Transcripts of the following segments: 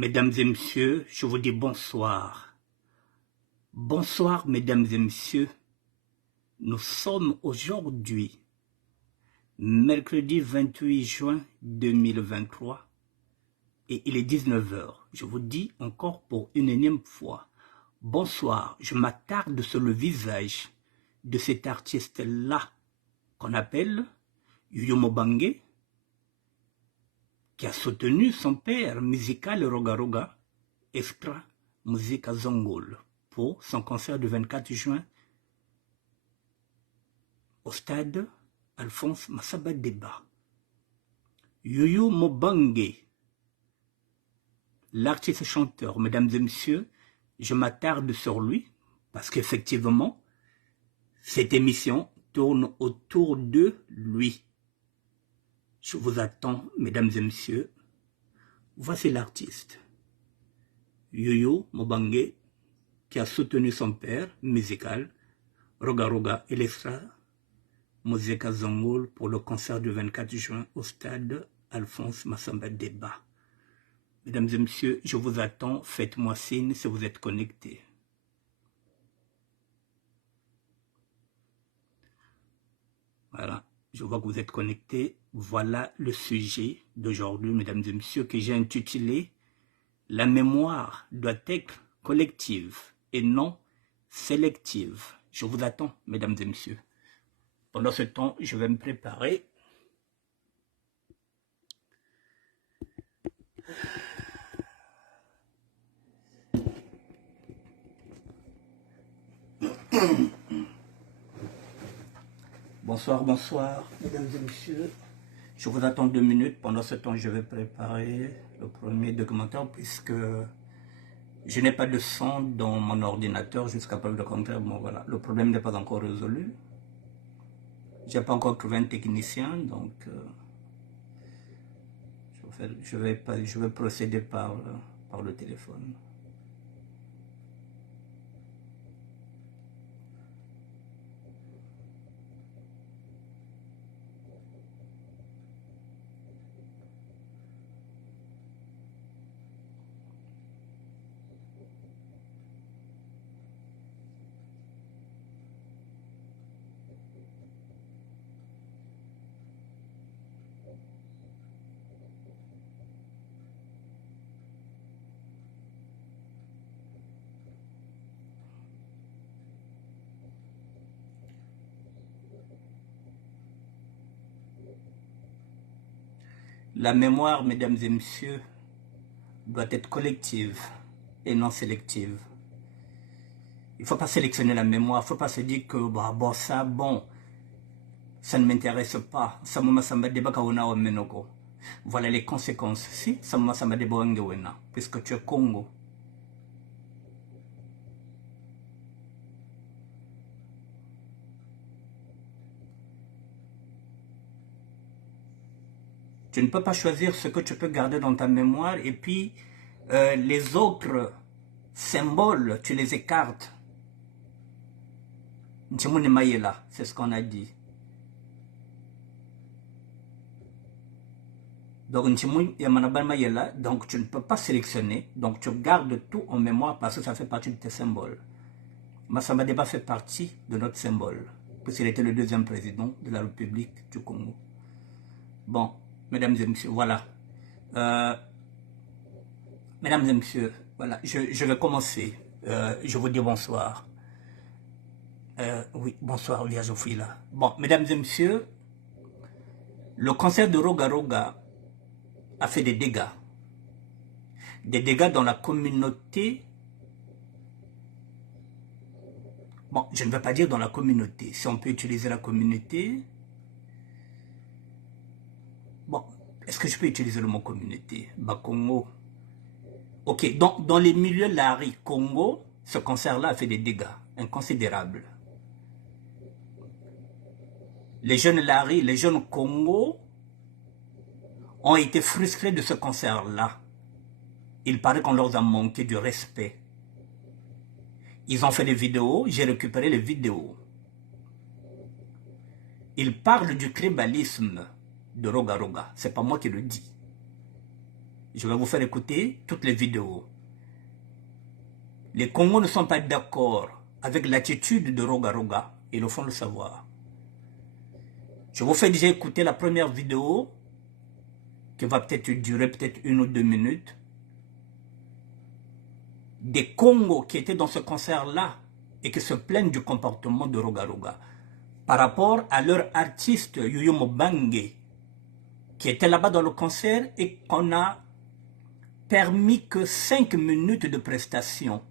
Mesdames et messieurs, je vous dis bonsoir. Bonsoir, mesdames et messieurs. Nous sommes aujourd'hui, mercredi 28 juin 2023, et il est 19 heures. Je vous dis encore pour une énième fois, bonsoir. Je m'attarde sur le visage de cet artiste-là qu'on appelle Yo-Yo Mobange, qui a soutenu son père musical Roga Roga, Extra Musica Zongol, pour son concert du 24 juin au stade Alphonse Massaba Deba. Yo-Yo Mobange, l'artiste chanteur, mesdames et messieurs, je m'attarde sur lui parce qu'effectivement, cette émission tourne autour de lui. Je vous attends, mesdames et messieurs. Voici l'artiste. Yo-Yo Mobange, qui a soutenu son père musical, Roga Roga et l'Extra Musica Zongol pour le concert du 24 juin au stade Alphonse Massamba Deba. Mesdames et messieurs, je vous attends, faites-moi signe si vous êtes connectés. Voilà, je vois que vous êtes connectés. Voilà le sujet d'aujourd'hui, mesdames et messieurs, que j'ai intitulé « La mémoire doit être collective et non sélective ». Je vous attends, mesdames et messieurs. Pendant ce temps, je vais me préparer. Bonsoir, bonsoir, mesdames et messieurs. Je vous attends 2 minutes. Pendant ce temps, je vais préparer le premier documentaire puisque je n'ai pas de son dans mon ordinateur jusqu'à preuve de contraire. Bon, voilà, le problème n'est pas encore résolu. Je n'ai pas encore trouvé un technicien, donc je vais procéder par le téléphone. La mémoire, mesdames et messieurs, doit être collective et non sélective. Il ne faut pas sélectionner la mémoire, il ne faut pas se dire que ça ne m'intéresse pas. Voilà les conséquences. Si, puisque tu es Congo. Tu ne peux pas choisir ce que tu peux garder dans ta mémoire et puis les autres symboles, tu les écartes. C'est ce qu'on a dit. Donc tu ne peux pas sélectionner, donc tu gardes tout en mémoire parce que ça fait partie de tes symboles. Massamba Deba fait partie de notre symbole, puisqu'il était le 2e président de la République du Congo. Bon, mesdames et messieurs, voilà. Mesdames et messieurs, voilà, je vais commencer. Je vous dis bonsoir. Oui, bonsoir, Vierge Fouila. Bon, mesdames et messieurs, le concert de Roga Roga a fait des dégâts. Des dégâts dans la communauté. Bon, je ne vais pas dire dans la communauté. Si on peut utiliser la communauté. Bon, est-ce que je peux utiliser le mot communauté? Congo. Ok, donc dans les milieux Lari Congo, ce concert-là a fait des dégâts inconsidérables. Les jeunes Lari, les jeunes Congo ont été frustrés de ce concert-là. Il paraît qu'on leur a manqué du respect. Ils ont fait des vidéos, j'ai récupéré les vidéos. Ils parlent du tribalisme de Roga Roga. C'est pas moi qui le dis. Je vais vous faire écouter toutes les vidéos. Les Congos ne sont pas d'accord avec l'attitude de Roga Roga. Ils le font le savoir. Je vous fais déjà écouter la première vidéo qui va peut-être durer peut-être 1 ou 2 minutes. Des Congos qui étaient dans ce concert-là et qui se plaignent du comportement de Roga Roga par rapport à leur artiste Yoyo Mobange qui était là-bas dans le concert et qu'on a permis que 5 minutes de prestation.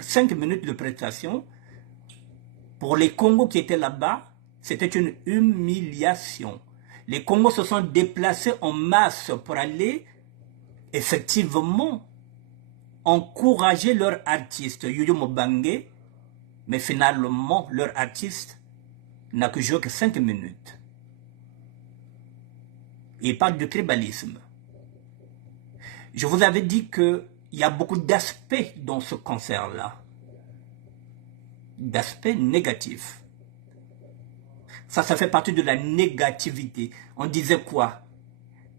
5 minutes de prestation pour les Congos qui étaient là-bas, c'était une humiliation. Les Congos se sont déplacés en masse pour aller effectivement encourager leur artiste Yoyo Mobange, mais finalement leur artiste n'a que joué que 5 minutes. Il parle de tribalisme. Je vous avais dit qu'il y a beaucoup d'aspects dans ce concert-là. D'aspects négatifs. Ça fait partie de la négativité. On disait quoi?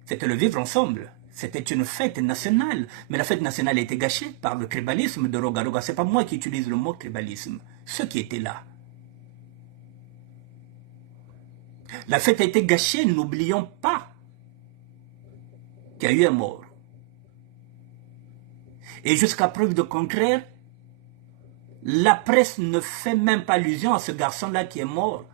C'était le vivre ensemble. C'était une fête nationale. Mais la fête nationale a été gâchée par le tribalisme de Roga Roga. Ce n'est pas moi qui utilise le mot tribalisme. Ceux qui étaient là. La fête a été gâchée, n'oublions pas qu'il y a eu un mort. Et jusqu'à preuve de contraire, la presse ne fait même pas allusion à ce garçon-là qui est mort.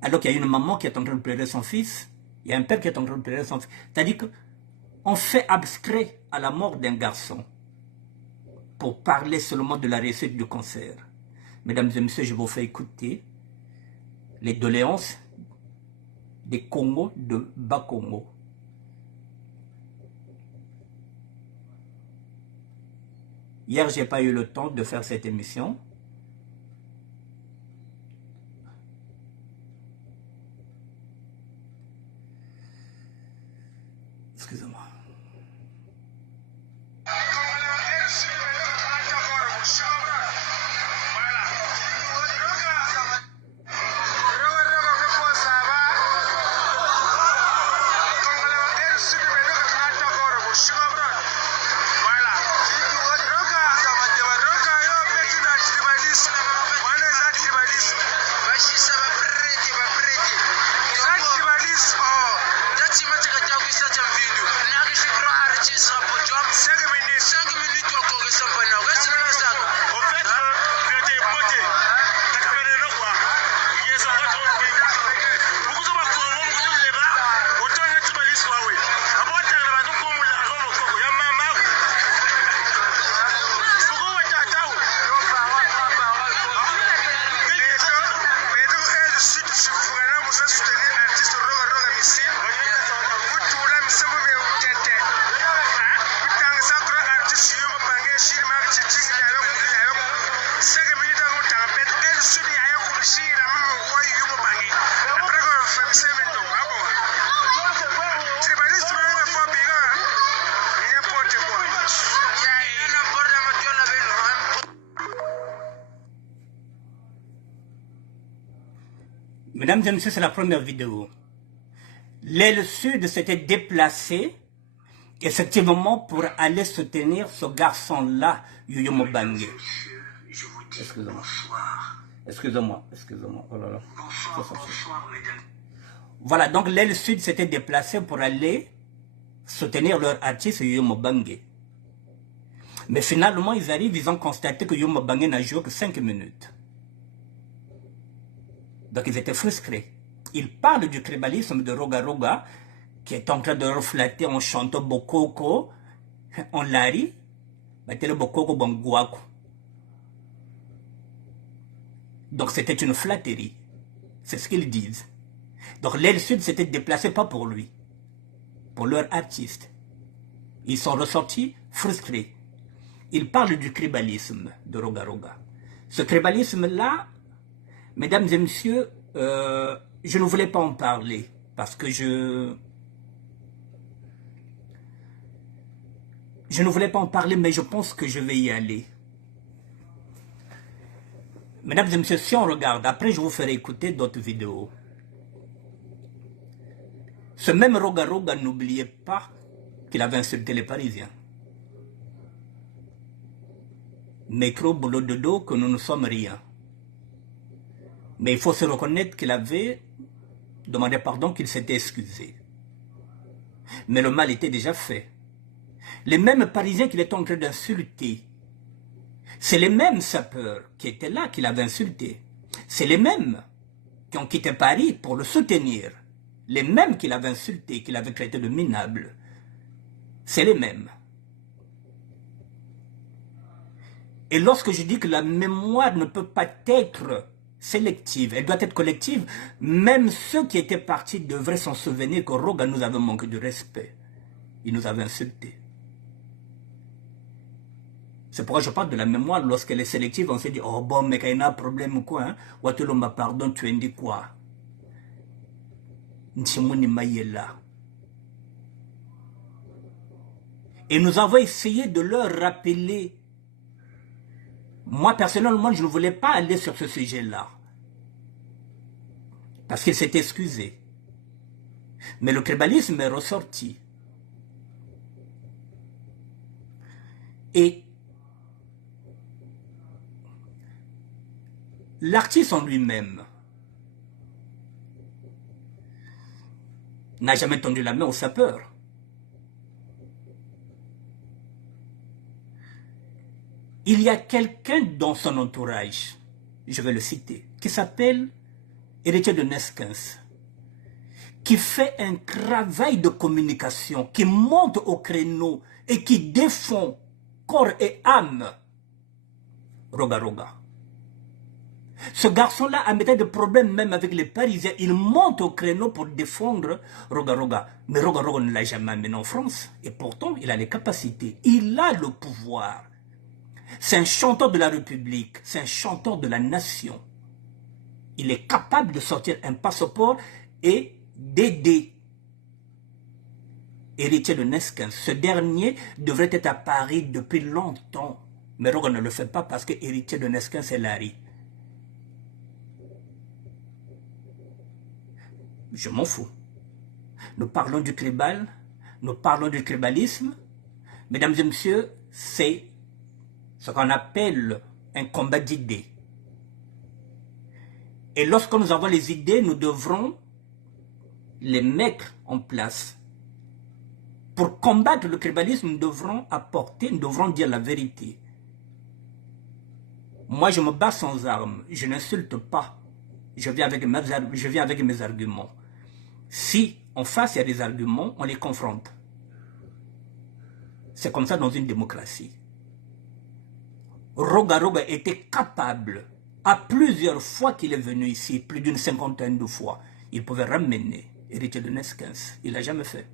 Alors qu'il y a une maman qui est en train de pleurer son fils, il y a un père qui est en train de pleurer son fils. C'est-à-dire qu'on fait abstrait à la mort d'un garçon pour parler seulement de la réussite du concert. Mesdames et messieurs, je vous fais écouter les doléances des Congos de Bas-Congo. Hier, je n'ai pas eu le temps de faire cette émission. Excusez-moi. Mesdames et messieurs, c'est la première vidéo. L'aile sud s'était déplacée effectivement pour aller soutenir ce garçon-là, Yoyo Mobange. Excusez-moi. Excusez-moi. Oh là là. Bonsoir, mesdames. Voilà, donc l'aile sud s'était déplacée pour aller soutenir leur artiste Yoyo Mobange. Mais finalement, ils arrivent, ils ont constaté que Yoyo Mobange n'a joué que 5 minutes. Donc ils étaient frustrés. Ils parlent du tribalisme de Roga Roga, qui est en train de refléter en chantant Bokoko, en Lari, Batele Bokoko Bangouaku. Donc c'était une flatterie. C'est ce qu'ils disent. Donc l'aile sud s'était déplacée pas pour lui, pour leur artiste. Ils sont ressortis frustrés. Ils parlent du tribalisme de Roga Roga. Ce tribalisme-là, mesdames et messieurs, je ne voulais pas en parler parce que je ne voulais pas en parler, mais je pense que je vais y aller. Mesdames et messieurs, si on regarde, après je vous ferai écouter d'autres vidéos. Ce même Roga Roga, n'oubliez pas qu'il avait insulté les Parisiens. Métro, boulot de dos, que nous ne sommes rien. Mais il faut se reconnaître qu'il avait demandé pardon, qu'il s'était excusé. Mais le mal était déjà fait. Les mêmes Parisiens qu'il était en train d'insulter, c'est les mêmes sapeurs qui étaient là qu'il avait insultés. C'est les mêmes qui ont quitté Paris pour le soutenir. Les mêmes qu'il avait insultés, qu'il avait traités de minables. C'est les mêmes. Et lorsque je dis que la mémoire ne peut pas être sélective, elle doit être collective, même ceux qui étaient partis devraient s'en souvenir que Roga nous avait manqué de respect. Il nous avait insultés. C'est pourquoi je parle de la mémoire. Lorsqu'elle est sélective, on se dit, oh bon, mais quand il y a un problème ou quoi, hein? Ouatulomba, pardon, tu as dit quoi? Nchimouni Mayela. Et nous avons essayé de leur rappeler. Moi, personnellement, je ne voulais pas aller sur ce sujet-là. Parce qu'il s'est excusé. Mais le tribalisme est ressorti. Et l'artiste en lui-même n'a jamais tendu la main au sapeur. Il y a quelqu'un dans son entourage, je vais le citer, qui s'appelle Héritier de Neskens, qui fait un travail de communication, qui monte au créneau et qui défend corps et âme Roga Roga. Ce garçon-là a mis des problèmes même avec les Parisiens. Il monte au créneau pour défendre Roga Roga. Mais Roga Roga ne l'a jamais amené en France. Et pourtant, il a les capacités. Il a le pouvoir. C'est un chanteur de la République. C'est un chanteur de la nation. Il est capable de sortir un passeport et d'aider Héritier de Neskens. Ce dernier devrait être à Paris depuis longtemps. Mais Roga ne le fait pas parce que Héritier de Neskens est Larry. Je m'en fous. Nous parlons du tribal, nous parlons du tribalisme. Mesdames et messieurs, c'est ce qu'on appelle un combat d'idées. Et lorsque nous avons les idées, nous devrons les mettre en place. Pour combattre le tribalisme, nous devrons apporter, nous devrons dire la vérité. Moi, je me bats sans armes, je n'insulte pas. Je viens avec mes arguments. Si en face il y a des arguments, on les confronte. C'est comme ça dans une démocratie. Roga Roga était capable, à plusieurs fois qu'il est venu ici, plus d'une cinquantaine de fois, il pouvait ramener Héritier de Neskens. Il ne l'a jamais fait.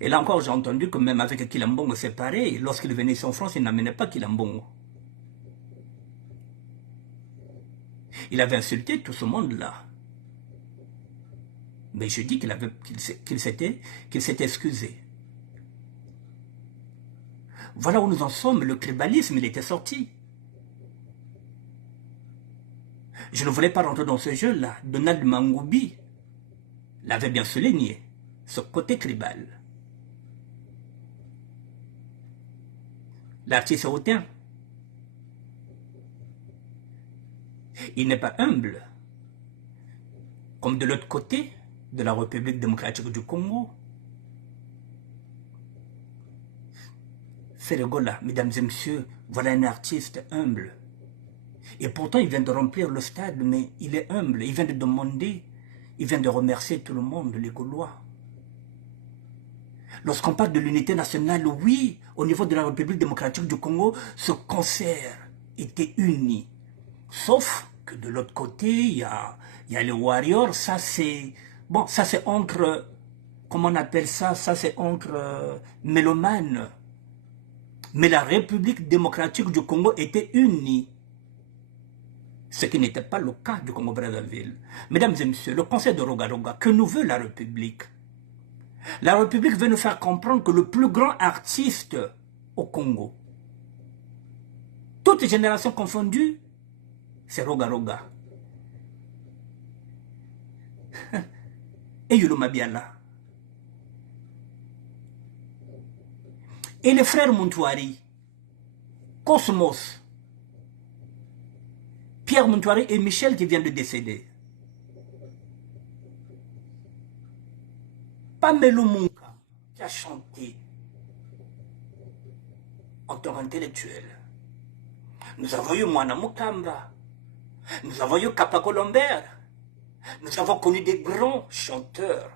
Et là encore, j'ai entendu que même avec Kilambongo, c'est pareil. Lorsqu'il venait ici en France, il n'amenait pas Kilambongo. Il avait insulté tout ce monde-là. Mais je dis qu'il s'était excusé. Voilà où nous en sommes. Le tribalisme, il était sorti. Je ne voulais pas rentrer dans ce jeu-là. Donald Mangoubi l'avait bien souligné, ce côté tribal. L'artiste hautain. Il n'est pas humble. Comme de l'autre côté de la République démocratique du Congo. Ferregola, mesdames et messieurs, voilà un artiste humble. Et pourtant, il vient de remplir le stade, mais il est humble. Il vient de demander, il vient de remercier tout le monde, les Gaulois. Lorsqu'on parle de l'unité nationale, oui, au niveau de la République démocratique du Congo, ce concert était uni. Sauf que de l'autre côté, il y a les Warriors, ça c'est... Bon, ça c'est entre... Comment on appelle ça? Ça c'est entre mélomanes. Mais la République démocratique du Congo était unie. Ce qui n'était pas le cas du Congo-Brazzaville. Mesdames et messieurs, le conseil de Roga Roga, que nous veut la République? La République veut nous faire comprendre que le plus grand artiste au Congo, toutes générations confondues, c'est Roga Roga. Et Yulo Mabiala. Et les frères Montouari, Cosmos, Pierre Montouari et Michel qui viennent de décéder. Pamelo Munka qui a chanté en tant qu'intellectuel. Nous avons eu Mwana Mukamba, nous avons eu Kapa Colombert, nous avons connu des grands chanteurs,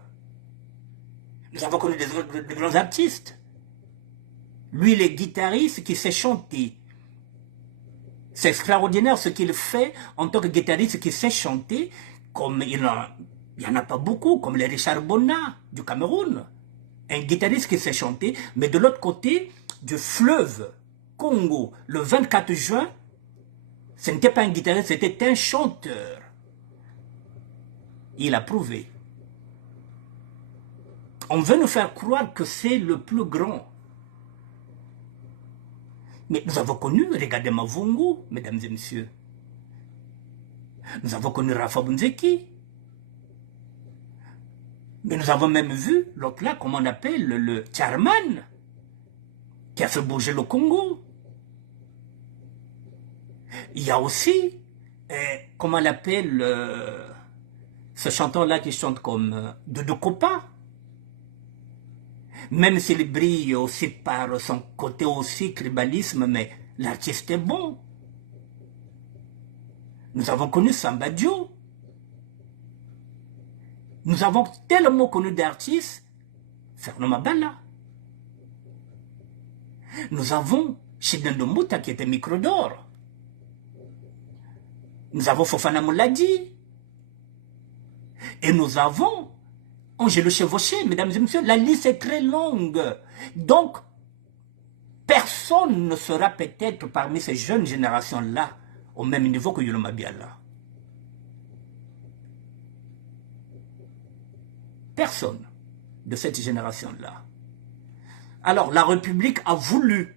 nous avons connu des grands artistes. Lui, il est guitariste qui sait chanter. C'est extraordinaire ce qu'il fait en tant que guitariste qui sait chanter, comme il n'y en a pas beaucoup, comme les Richard Bona du Cameroun. Un guitariste qui sait chanter, mais de l'autre côté du fleuve Congo, le 24 juin, ce n'était pas un guitariste, c'était un chanteur. Il a prouvé. On veut nous faire croire que c'est le plus grand. Mais nous avons connu, regardez Mavungu, mesdames et messieurs. Nous avons connu Rafa Bunzeki. Mais nous avons même vu l'autre là, comment on appelle, le Charman, qui a fait bouger le Congo. Il y a aussi, comment on appelle, ce chanteur-là qui chante comme Dodo Kopa. Même s'il brille aussi par son côté aussi tribalisme, mais l'artiste est bon. Nous avons connu Samba Dio. Nous avons tellement connu d'artistes, Fernand Mabala. Nous avons Chidendo Mouta qui était micro d'or. Nous avons Fofana Mouladi. Et nous avons Angelo Chevauché, mesdames et messieurs. La liste est très longue. Donc, personne ne sera peut-être parmi ces jeunes générations-là au même niveau que Yoloma Biala. Personne de cette génération-là. Alors, la République a voulu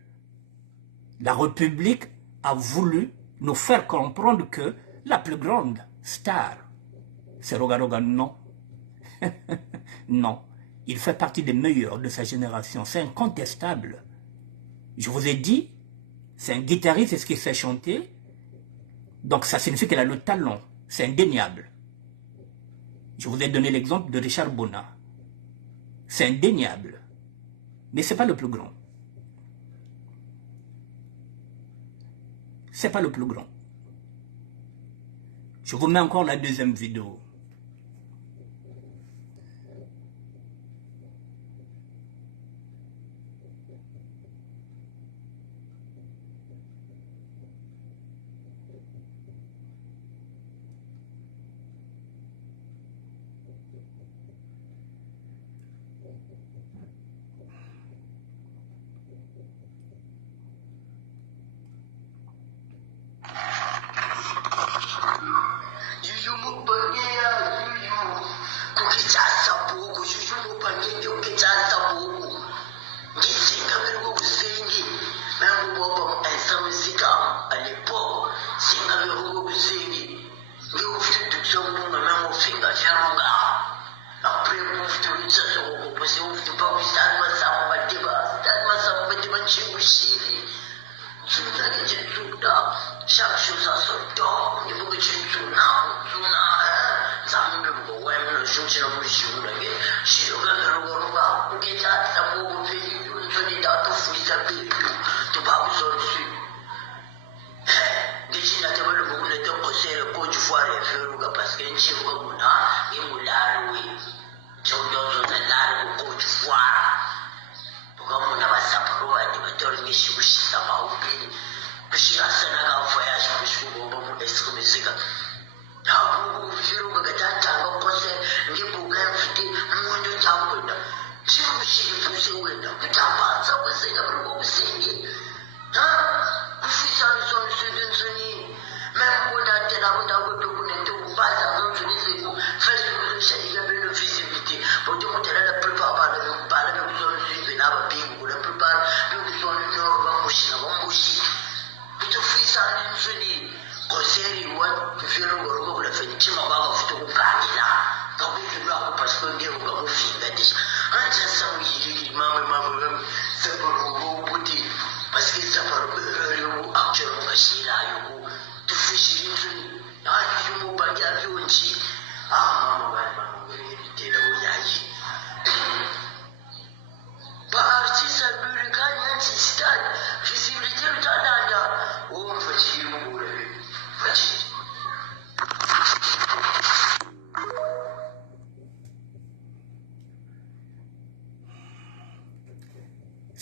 nous faire comprendre que la plus grande star, c'est Roga Roga. Non. Non. Il fait partie des meilleurs de sa génération. C'est incontestable. Je vous ai dit, c'est un guitariste, c'est ce qu'il sait chanter. Donc, ça signifie qu'il a le talent. C'est indéniable. Je vous ai donné l'exemple de Richard Bona. C'est indéniable. Mais ce n'est pas le plus grand. Ce n'est pas le plus grand. Je vous mets encore la deuxième vidéo.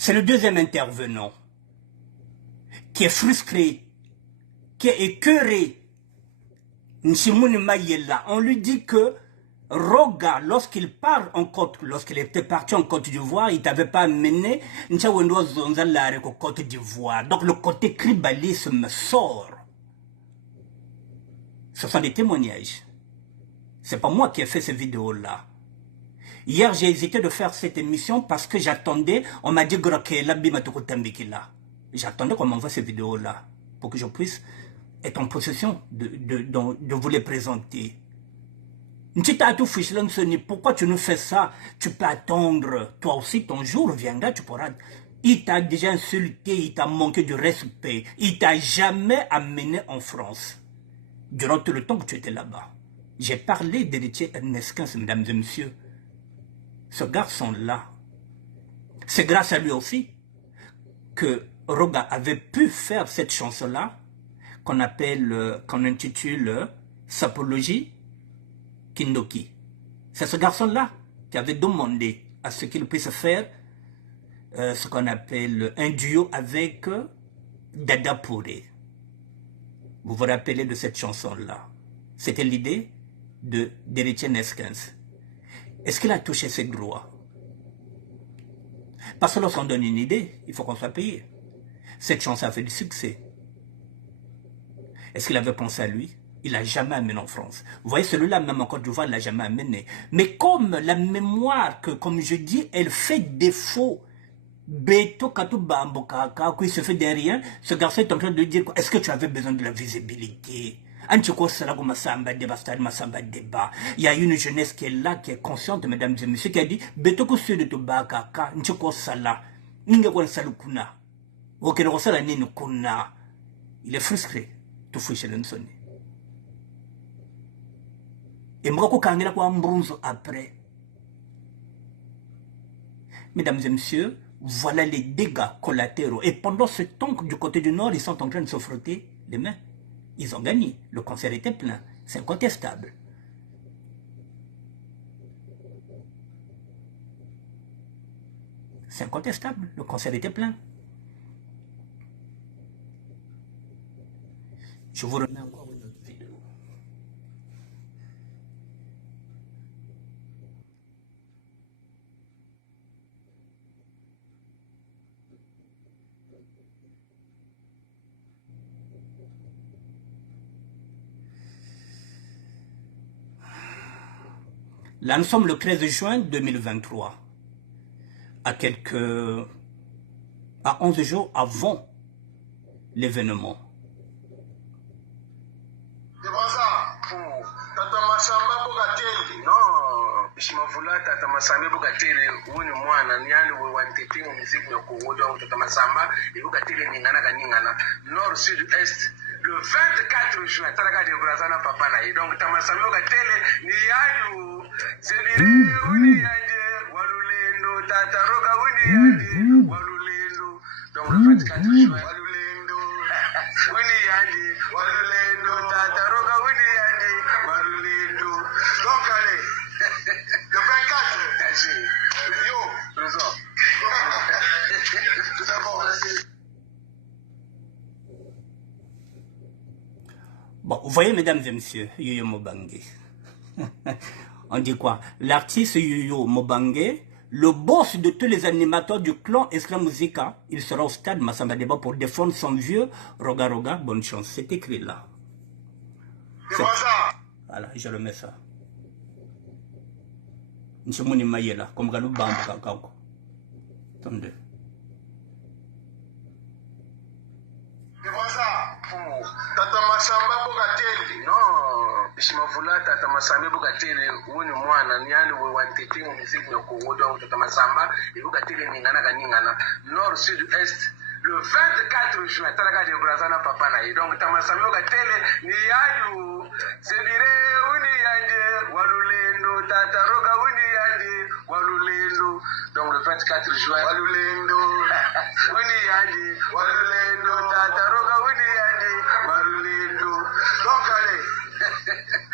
C'est le deuxième intervenant qui est frustré, qui est écœuré. Nshimuni Mayela, on lui dit que Roga, lorsqu'il part en Côte, lorsqu'il était parti en Côte d'Ivoire, il t'avait pas amené Côte d'Ivoire. Donc le côté tribalisme sort. Ce sont des témoignages. C'est pas moi qui ai fait ces vidéos-là. Hier, j'ai hésité de faire cette émission parce que j'attendais, on m'a dit j'attendais qu'on m'envoie ces vidéos-là pour que je puisse être en possession de vous les présenter. Pourquoi tu nous fais ça? Tu peux attendre. Toi aussi, ton jour viendra, tu pourras. Il t'a déjà insulté, il t'a manqué de respect. Il t'a jamais amené en France. Durant tout le temps que tu étais là-bas. J'ai parlé d'Héritier Ernest Quins, mesdames et messieurs. Ce garçon-là, c'est grâce à lui aussi que Roga avait pu faire cette chanson-là qu'on appelle, qu'on intitule Sapologie Kindoki. C'est ce garçon-là qui avait demandé à ce qu'il puisse faire ce qu'on appelle un duo avec Dada Pouré. Vous vous rappelez de cette chanson-là? C'était l'idée d'Héritier Neskens. Est-ce qu'il a touché ses droits? Parce que lorsqu'on donne une idée, il faut qu'on soit payé. Cette chanson a fait du succès. Est-ce qu'il avait pensé à lui? Il l'a jamais amené en France. Vous voyez, celui-là, même en Côte d'Ivoire, il l'a jamais amené. Mais comme la mémoire, que, comme je dis, elle fait défaut, Beto Katou Bambo Kaka, qui se fait derrière, ce garçon est en train de dire, est-ce que tu avais besoin de la visibilité? Il y a une jeunesse qui est là, qui est consciente, mesdames et messieurs, qui a dit, Beto Koussou de Toba Kaka, Nchoko Sala, Ningekon Salukuna, Okeno Sala Nino Kuna. Il est frustré, tout fou chez Lensoni. Et Mroko Kangela kwa Mbronzo après. Mesdames et messieurs, voilà les dégâts collatéraux. Et pendant ce temps, du côté du Nord, ils sont en train de se frotter les mains. Ils ont gagné. Le concert était plein. C'est incontestable. C'est incontestable. Le concert était plein. Je vous remets encore une autre vidéo. Là, nous sommes le 13 juin 2023, à 11 jours avant l'événement. Shimavula tata masamba bukatele uni mwana nyani we wantete mu muziki wa kuwoda tata masamba ibukatele ningana kaningana nord sud est le 24 juin taraka de brazana papa na donc tata masamba bukatele ni yayu sebire uni yanje walulendo tata roga uni yanje walulendo donc le 24 juin walulendo uni yanje walulendo tata roga uni yanje walulendo donc allez le 24, Yo, présent. Tout d'abord, bon, vous voyez, mesdames et messieurs, Yoyo Mobangue. On dit quoi? L'artiste Yoyo Mobangue, le boss de tous les animateurs du clan Esclam Musica, il sera au stade Massamba Deba pour défendre son vieux Roga Roga. Bonne chance. C'est écrit là. Voilà, je remets ça. Nshimuni Mayela, comme Galou Bambo Kakao. Attendez. Tata Masamba Bokatele, non, Shimavula Tata Masamba Bokatele, uni mwana nyani we wantete mu muziki wa kuwoda Tata Masamba ibukatele ningana kaningana nord sud est le 24 juin taraka de brazana papa na donc Tata Masamba Bokatele ni yayu sebire uni yanje walulendo tata roga uni yanje walulendo donc le 24 juin walulendo uni yanje walulendo tata roga uni yanje walulendo donc allez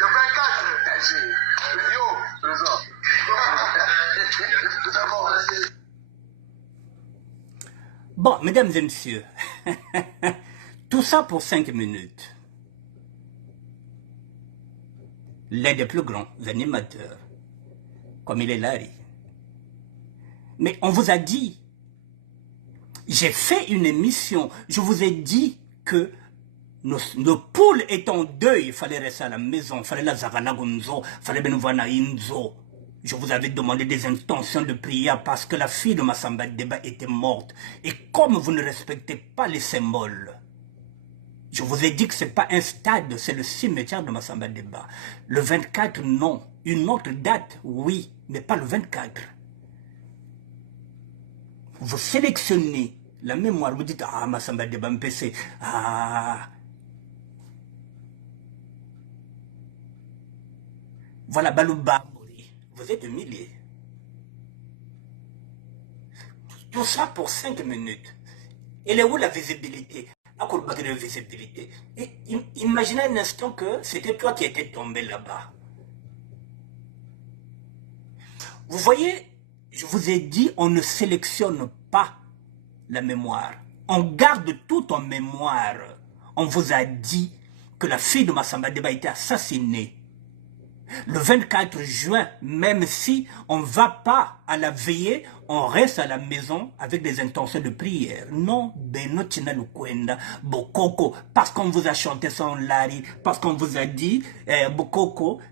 le 24 yo présent tout d'abord Bon, mesdames et messieurs, tout ça pour 5 minutes. L'un des plus grands animateurs, comme il est Larry. Mais on vous a dit, j'ai fait une émission, je vous ai dit que nos poules étaient en deuil, il fallait rester à la maison, il fallait la Zavanagonzo, il fallait Benouana Inzo. Je vous avais demandé des intentions de prière parce que la fille de Massamba Deba était morte. Et comme vous ne respectez pas les symboles, je vous ai dit que ce n'est pas un stade, c'est le cimetière de Massamba Deba. Le 24, non. Une autre date, oui, mais pas le 24. Vous sélectionnez la mémoire, vous dites, ah, Massamba Deba MPC, ah. Voilà, Balouba, vous êtes humiliés. Tout ça pour 5 minutes. Elle est où la visibilité? À quoi de visibilité? Et imaginez un instant que c'était toi qui étais tombé là-bas. Vous voyez, je vous ai dit, on ne sélectionne pas la mémoire. On garde tout en mémoire. On vous a dit que la fille de Massamba Deba a été assassinée le 24 juin, même si on ne va pas à la veillée, on reste à la maison avec des intentions de prière. Non, Benotina Lukwenda, Bokoko, parce qu'on vous a chanté son Lari, parce qu'on vous a dit, Bokoko,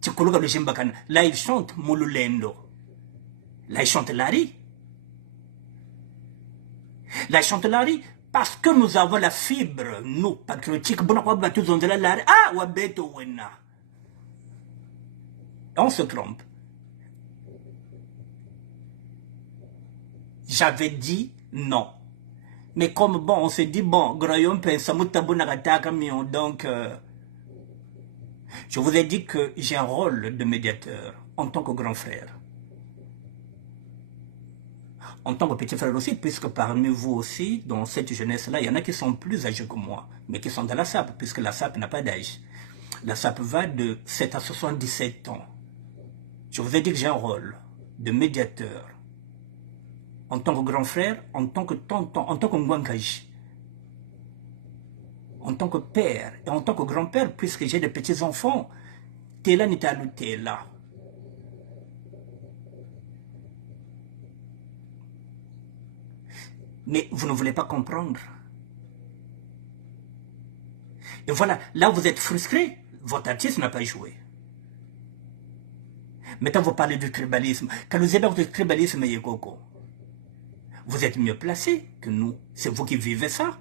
Tchikologa de Jimbakan. Là, il chante Moululendo. Là, il chante Lari. Là, il chante Lari. Parce que nous avons la fibre, nous, patriotiques, ah, Wabeto Wena. On se trompe. J'avais dit non. Mais comme bon, on s'est dit, bon, donc, je vous ai dit que j'ai un rôle de médiateur en tant que grand frère. En tant que petit frère aussi, puisque parmi vous aussi, dans cette jeunesse-là, il y en a qui sont plus âgés que moi, mais qui sont dans la SAP, puisque la SAP n'a pas d'âge. La SAP va de 7 à 77 ans. Je vous ai dit que j'ai un rôle de médiateur en tant que grand frère, en tant que tonton, en tant que Ngwankaji, en tant que père et en tant que grand-père, puisque j'ai des petits-enfants. Tela Nitalu Tela. Mais vous ne voulez pas comprendre. Et voilà, là vous êtes frustré. Votre artiste n'a pas joué. Maintenant, vous parlez du tribalisme. Quand nous aidons du tribalisme, Yekoko, vous êtes mieux placé que nous. C'est vous qui vivez ça.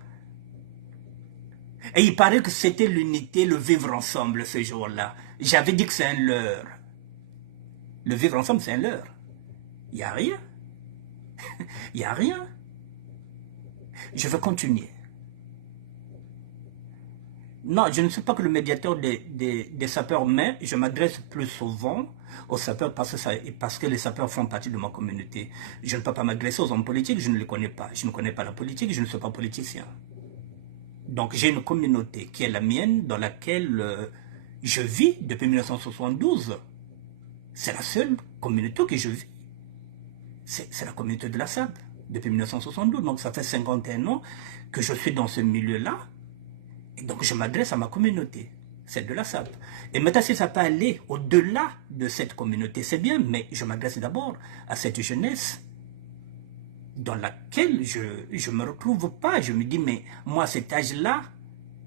Et il paraît que c'était l'unité, le vivre ensemble ce jour-là. J'avais dit que c'est un leurre. Le vivre ensemble, c'est un leurre. Il n'y a rien. Il n'y a rien. Je vais continuer. Non, je ne suis pas que le médiateur des sapeurs, mais je m'adresse plus souvent aux sapeurs parce que les sapeurs font partie de ma communauté. Je ne peux pas m'adresser aux hommes politiques, je ne les connais pas. Je ne connais pas la politique, je ne suis pas politicien. Donc j'ai une communauté qui est la mienne, dans laquelle je vis depuis 1972. C'est la seule communauté que je vis. C'est la communauté de la SAP, depuis 1972. Donc ça fait 51 ans que je suis dans ce milieu-là. Et donc je m'adresse à ma communauté, celle de la SAP. Et maintenant, si ça peut aller au-delà de cette communauté, c'est bien, mais je m'adresse d'abord à cette jeunesse dans laquelle je ne me retrouve pas. Je me dis, mais moi, à cet âge-là,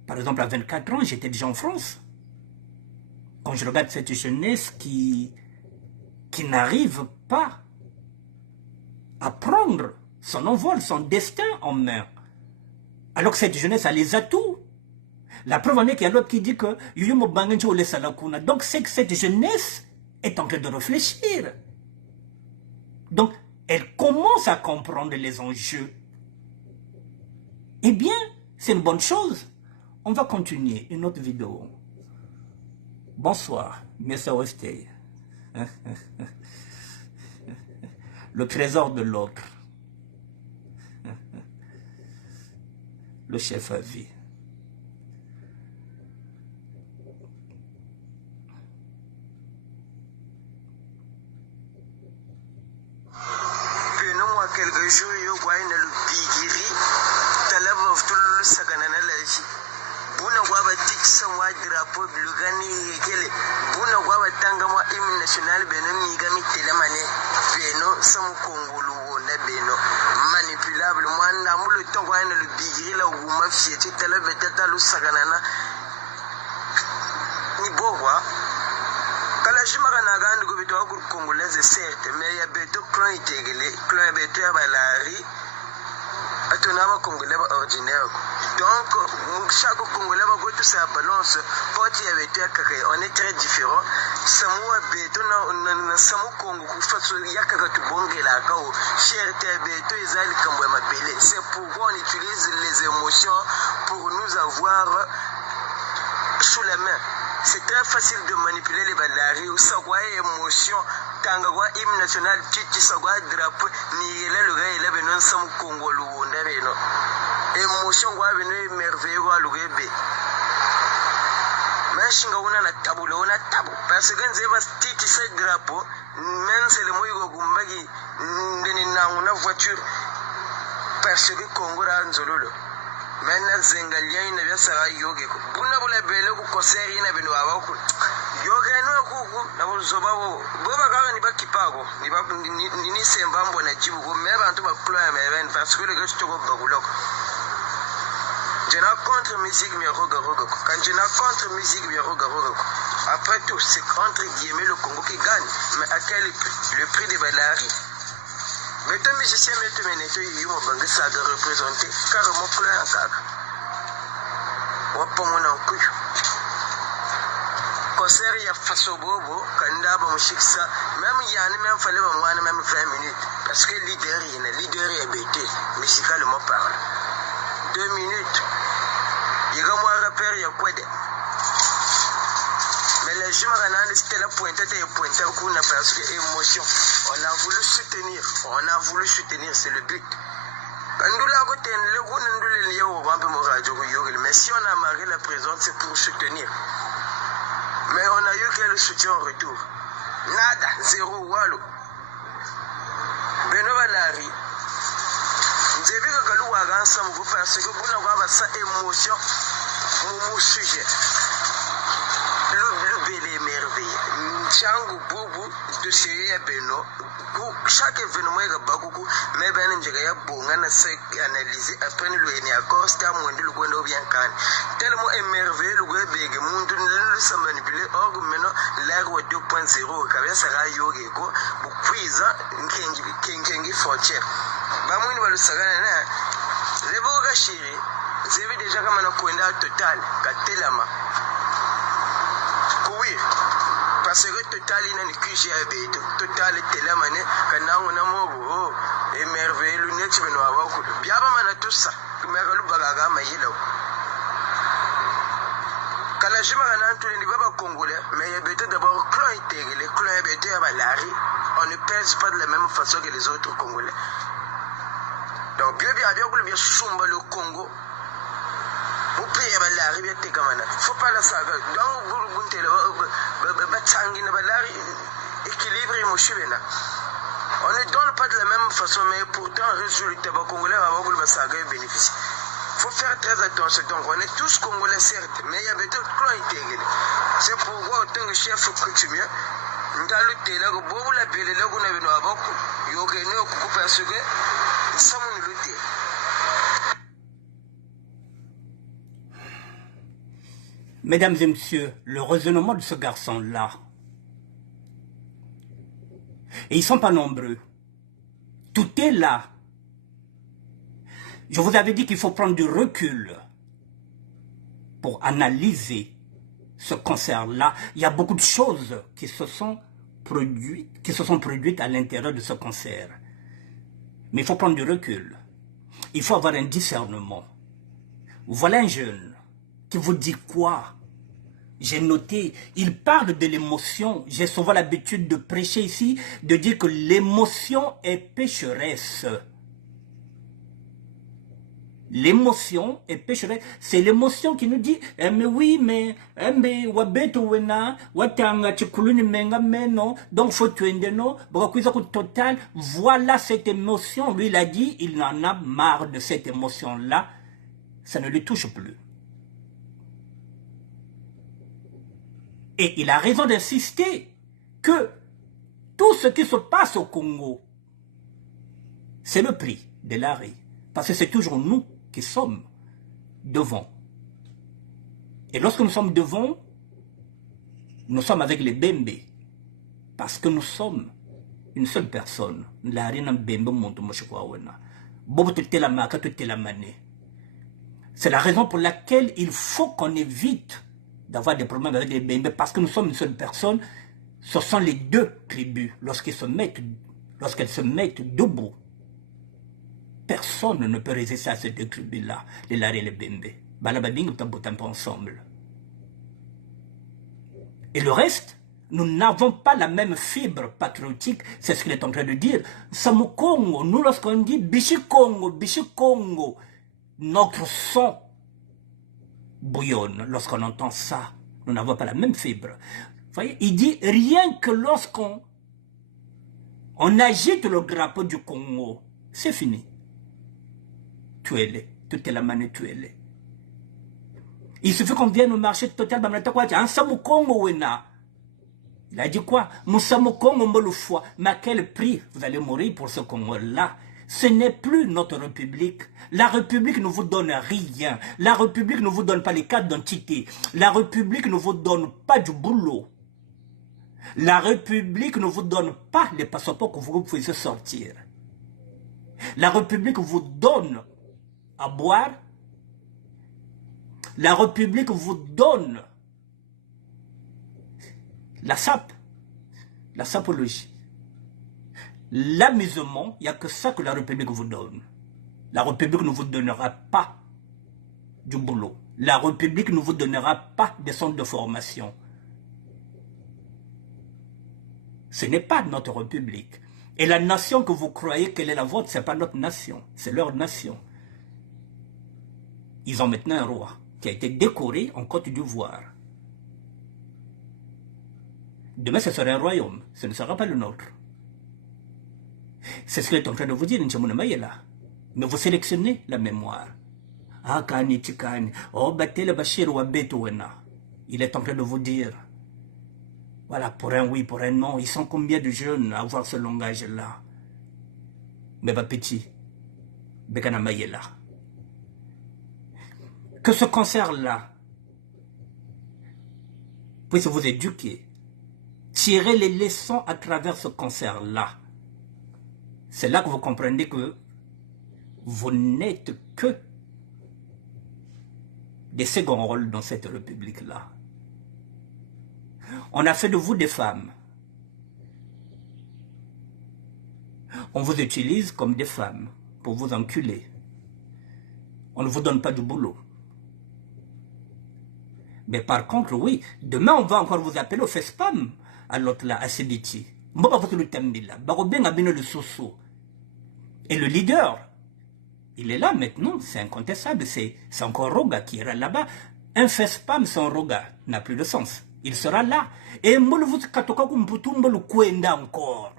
par exemple, à 24 ans, j'étais déjà en France. Quand je regarde cette jeunesse qui n'arrive pas à prendre son envol, son destin en main, alors que cette jeunesse a les atouts. La preuve en est qu'il y a l'autre qui dit que donc c'est que cette jeunesse est en train de réfléchir. Donc, elle commence à comprendre les enjeux. Eh bien, c'est une bonne chose. On va continuer une autre vidéo. Bonsoir, Mr. Westey. Le trésor de l'autre. Le chef à vie. quelques jours yo kwa ina lu bigiri talaba ftulu sagana na laji buna kwa ba tiksa wa drapeau blugani yekele buna kwa ba tanga mo hymne national beno mi ga mi telemane beno samu kongolu na beno manipulable mwana mulo to kwa ina lu bigiri la uma fieti talaba tata lu sagana na ni bogwa kala jimaka na gandu ko bito ko congolaise certes mais ya beto clan itegele clan beto ya balari atona ba congolais ba ordinaire donc chaque congolais ba ko tout ça balance porte ya beto ya kaka on est très différent samu beto na samu kongo ku faso ya kaka tu bongela ka o cherté beto ezali kambo ya mabele c'est pourquoi on utilise les émotions pour nous avoir sous la main. C'est très facile de manipuler les balari ou savoir émotion tangwa hymne national titi savoir drapeau ni ele le gars ele benon sam Congo lu ndabeno émotion kwa beno merveilleux kwa lugebe mashinga una na tabu lo na tabu parce que nzeba titi sa drapeau même c'est le moyo gumbagi ndeni na una voiture parce que Congo ra nzololo maintenant zengalia ina biasa yoge ko buna bula bele ku koseri ina bino abako yoge no kuku na buzobabo boba kaga ni bakipago ni sembambo na jibu ko me bantu bakula me ben parce que le gars to go baguloko je n'ai contre musique mais roga quand je n'ai contre musique mais roga après tout c'est entre guillemets le Congo qui gagne mais à quel prix le prix des balari. Mais ton musicien, mais tu m'es nettoyé, il m'a ça de représenter carrément plein à caca. Ou pas mon encul. Concert, il y a façon bobo, quand il a bon chic ça, même il y a un même fallait moi même 20 minutes. Parce que leader, il est bêté, musicalement parle. 2 minutes. Il y a moi repère, il y a quoi de. Mais les gens c'était la pointe au coup parce que émotion. On a voulu soutenir, c'est le but. Mais si on a marqué la présence, c'est pour soutenir. Mais on a eu quel soutien en retour? Nada, zéro walo. Beno balari. Nzebi ka kaluwa ensemble parce que vous n'avez pas ça émotion, mon sujet. Le bel merveille. Changu boubou de série beno. Chaque événement est bakoukou, mais ben njega bonga na se analyser après le eni accord sta monde le gondo bien kan tellement émerveillé le go bege mundu le sa manipuler or meno l'ère 2.0 kabya sara yoge ko bu quiz nkengi frontière ba mwini ba lusagana na lebo ga shiri zebi déjà kama na kwenda total katelama oui. Parce que total il n'a que j'ai total telemane kanangu na mobo émerveillé le net beno abako biaba mana tout ça mais galu bagaga mayelo kala jima kana ntuli ni baba congolais mais il beto d'abord clan intégré clan beto ya balari on ne pèse pas de la même façon que les autres congolais donc bien bien sumba le Congo faut pas la saga donc on ne donne pas de la même façon mais pourtant résultat congolais bénéficie. Faut faire très attention. Donc on est tous congolais certes mais il y a des clan intégrés. C'est pourquoi autant que chef coutumier ndalu la bobu la bele la kuna bino abako yoke ne okuku parce que ça mon lutte. Mesdames et messieurs, le raisonnement de ce garçon-là, et ils ne sont pas nombreux, tout est là. Je vous avais dit qu'il faut prendre du recul pour analyser ce concert-là. Il y a beaucoup de choses qui se sont produites à l'intérieur de ce concert. Mais il faut prendre du recul. Il faut avoir un discernement. Voilà un jeune qui vous dit quoi? J'ai noté, il parle de l'émotion. J'ai souvent l'habitude de prêcher ici, de dire que l'émotion est pécheresse. L'émotion est pécheresse. C'est l'émotion qui nous dit, eh, mais oui, mais, wabeto wena, watanga chikuluni menga meno, donc faut tuende no, total. Voilà cette émotion. Lui, il a dit, il en a marre de cette émotion-là. Ça ne lui touche plus. Et il a raison d'insister que tout ce qui se passe au Congo, c'est le prix de l'arrêt. Parce que c'est toujours nous qui sommes devant. Et lorsque nous sommes devant, nous sommes avec les Bembe. Parce que nous sommes une seule personne. C'est la raison pour laquelle il faut qu'on évite d'avoir des problèmes avec les Bembe. Parce que nous sommes une seule personne. Ce sont les deux tribus. Lorsqu'elles se mettent debout, personne ne peut résister à ces deux tribus-là, les Lari et les Bembe. Balabading, nous ensemble. Et le reste, nous n'avons pas la même fibre patriotique, c'est ce qu'il est en train de dire. Samu Congo, nous lorsqu'on dit Bichi Congo, notre son bouillonne lorsqu'on entend ça. Nous n'avons pas la même fibre. Vous voyez, il dit rien que lorsqu'on agite le drapeau du Congo, c'est fini. Tuez-les, toute la manée, tuez-les. Il suffit qu'on vienne au marché total, il a dit quoi? Mais à quel prix vous allez mourir pour ce Congo-là? Ce n'est plus notre République. La République ne vous donne rien. La République ne vous donne pas les cartes d'identité. La République ne vous donne pas du boulot. La République ne vous donne pas les passeports que vous pouvez sortir. La République vous donne à boire. La République vous donne la sape, la sapologie. L'amusement, il n'y a que ça que la République vous donne. La République ne vous donnera pas du boulot. La République ne vous donnera pas des centres de formation. Ce n'est pas notre République. Et la nation que vous croyez qu'elle est la vôtre, ce n'est pas notre nation, c'est leur nation. Ils ont maintenant un roi qui a été décoré en Côte d'Ivoire. Demain, ce sera un royaume, ce ne sera pas le nôtre. C'est ce qu'il est en train de vous dire, Nchamouna Mayela. Mais vous sélectionnez la mémoire. Ah, Kani Tikani, oh, Batele Bachir ou Abetouena. Il est en train de vous dire, voilà, pour un oui, pour un non, ils sont combien de jeunes à avoir ce langage-là? Mais pas petit, Bekana Mayela. Que ce concert-là puisse vous éduquer. Tirez les leçons à travers ce concert-là. C'est là que vous comprenez que vous n'êtes que des seconds rôles dans cette république-là. On a fait de vous des femmes. On vous utilise comme des femmes pour vous enculer. On ne vous donne pas du boulot. Mais par contre, oui, demain on va encore vous appeler au FESPAM, à l'autre là, à Sebiti. Et le leader, il est là maintenant, c'est incontestable, c'est encore Roga qui est là-bas. Un FESPAM sans Roga n'a plus de sens. Il sera là. Et encore.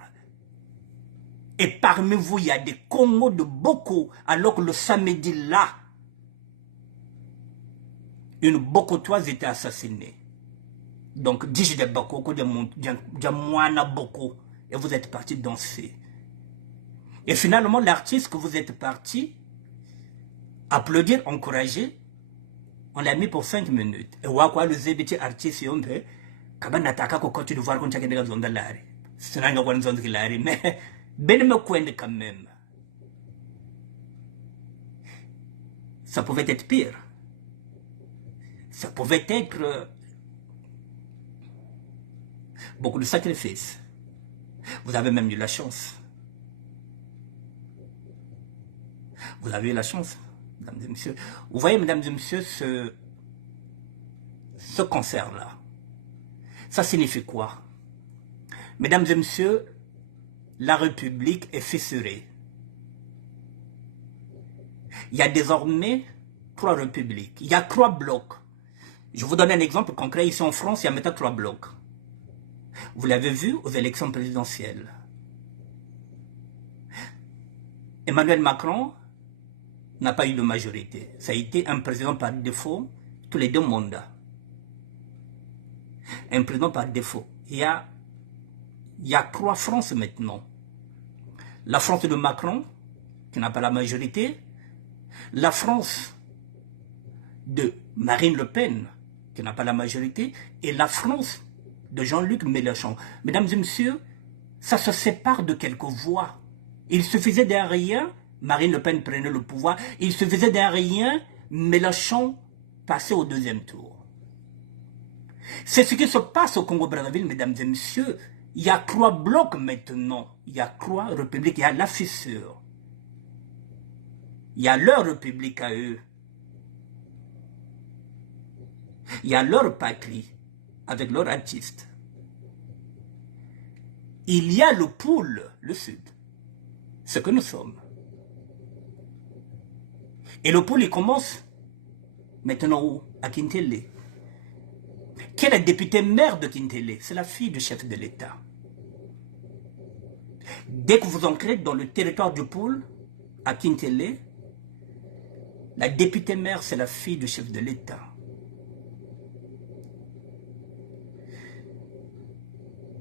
Et parmi vous, il y a des Congos de beaucoup, alors que le samedi là, une Bokotoise était assassinée. Donc, dis de Bokoko, de Moana Boko, et vous êtes parti danser. Et finalement, l'artiste que vous êtes parti applaudir, encourager, on l'a mis pour 5 minutes. Et quoi le zébiti artiste, on peut, Kabanataka, qu'on continue de voir qu'on tient des gazons de l'arrêt. C'est un gazon de l'arrêt, mais, ben me coinde quand même. Ça pouvait être pire. Ça pouvait être beaucoup de sacrifices. Vous avez même eu la chance. Vous avez eu la chance, mesdames et messieurs. Vous voyez, mesdames et messieurs, ce concert-là, ça signifie quoi? Mesdames et messieurs, la République est fissurée. Il y a désormais 3 républiques. Il y a 3 blocs. Je vous donne un exemple concret. Ici en France, il y a maintenant 3 blocs. Vous l'avez vu aux élections présidentielles. Emmanuel Macron n'a pas eu de majorité. Ça a été un président par défaut tous les 2 mandats. Un président par défaut. Il y a 3 France maintenant. La France de Macron, qui n'a pas la majorité. La France de Marine Le Pen, qui n'a pas la majorité. Et la France de Jean-Luc Mélenchon. Mesdames et messieurs, ça se sépare de quelques voix. Il suffisait d'un rien, Marine Le Pen prenait le pouvoir, il suffisait d'un rien, Mélenchon passait au 2e tour. C'est ce qui se passe au Congo-Brazzaville, mesdames et messieurs. Il y a 3 blocs maintenant. Il y a 3 républiques. Il y a la fissure. Il y a leur république à eux. Il y a leur patrie, avec leurs artistes. Il y a le pôle, le sud. Ce que nous sommes. Et le pôle, il commence maintenant où? À Kintele. Qui est la députée maire de Kintele? C'est la fille du chef de l'État. Dès que vous entrez dans le territoire du pôle, à Kintele, la députée maire, c'est la fille du chef de l'État.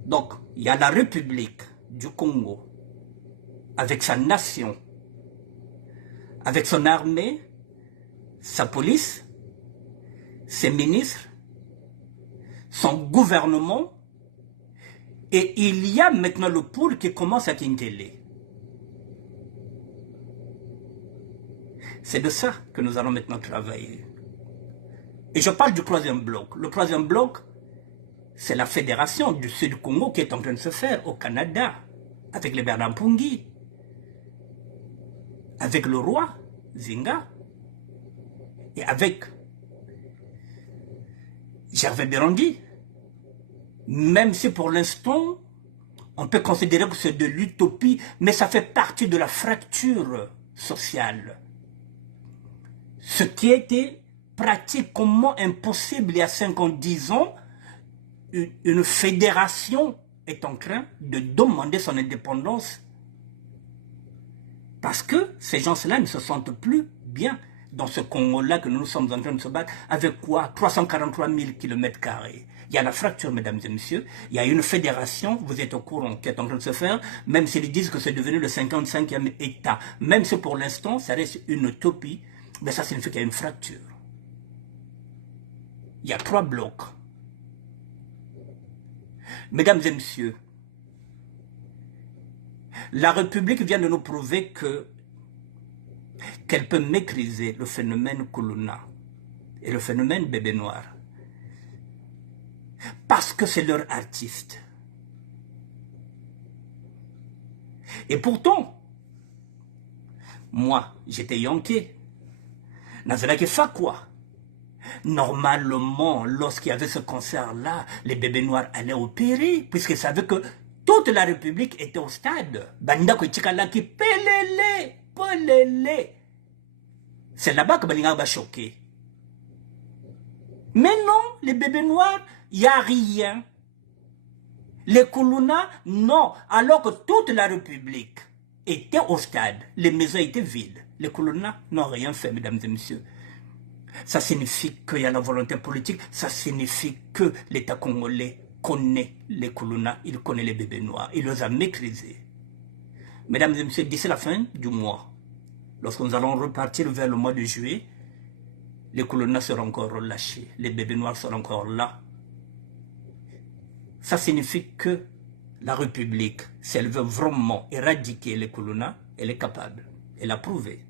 Donc, il y a la République du Congo, avec sa nation, avec son armée, sa police, ses ministres, son gouvernement, et il y a maintenant le pôle qui commence à Kintele. C'est de ça que nous allons maintenant travailler. Et je parle du 3e bloc. Le 3e bloc, c'est la fédération du Sud-Congo qui est en train de se faire au Canada, avec les Bernard Mpungi, avec le roi Zinga, et avec Gervais Berandi. Même si pour l'instant, on peut considérer que c'est de l'utopie, mais ça fait partie de la fracture sociale. Ce qui était pratiquement impossible il y a 5 ans, 10 ans, une fédération est en train de demander son indépendance parce que ces gens-là ne se sentent plus bien dans ce Congo-là que nous sommes en train de se battre. Avec quoi? 343 000 km². Il y a la fracture, mesdames et messieurs. Il y a une fédération, vous êtes au courant, qui est en train de se faire, même s'ils disent que c'est devenu le 55e État. Même si pour l'instant, ça reste une utopie, mais ça signifie qu'il y a une fracture. Il y a 3 blocs. Mesdames et messieurs, la République vient de nous prouver qu'elle peut maîtriser le phénomène Kuluna et le phénomène bébé noir. Parce que c'est leur artiste. Et pourtant, moi, j'étais Yankee. Nazalaki Fakwa. Normalement, lorsqu'il y avait ce concert-là, les bébés noirs allaient opérer, puisqu'ils savaient que toute la République était au stade. Banda Kochikalaki, pelele, pelele. C'est là-bas que Balinga va choquer. Mais non, les bébés noirs, il n'y a rien. Les Kuluna, non. Alors que toute la République était au stade, les maisons étaient vides. Les Kuluna n'ont rien fait, mesdames et messieurs. Ça signifie qu'il y a la volonté politique, ça signifie que l'État congolais connaît les Kuluna, il connaît les bébés noirs, il les a maîtrisés. Mesdames et messieurs, d'ici la fin du mois, lorsque nous allons repartir vers le mois de juillet, les Kuluna seront encore relâchés, les bébés noirs seront encore là. Ça signifie que la République, si elle veut vraiment éradiquer les Kuluna, elle est capable, elle a prouvé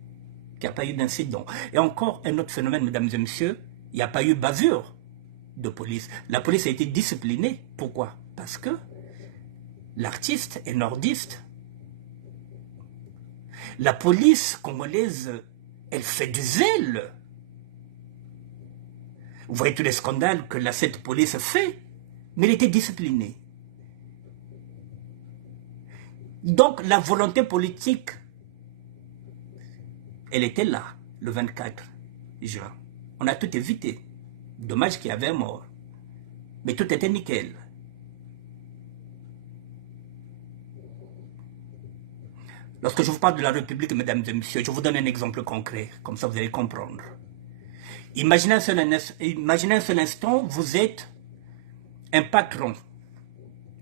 qu'il n'y a pas eu d'incident. Et encore un autre phénomène, mesdames et messieurs, il n'y a pas eu bavure de police. La police a été disciplinée. Pourquoi? Parce que l'artiste est nordiste. La police congolaise, elle fait du zèle. Vous voyez tous les scandales que cette police fait, mais elle était disciplinée. Donc la volonté politique Elle était là, le 24 juin. On a tout évité. Dommage qu'il y avait un mort. Mais tout était nickel. Lorsque je vous parle de la République, mesdames et messieurs, je vous donne un exemple concret, comme ça vous allez comprendre. Imaginez un seul instant, vous êtes un patron.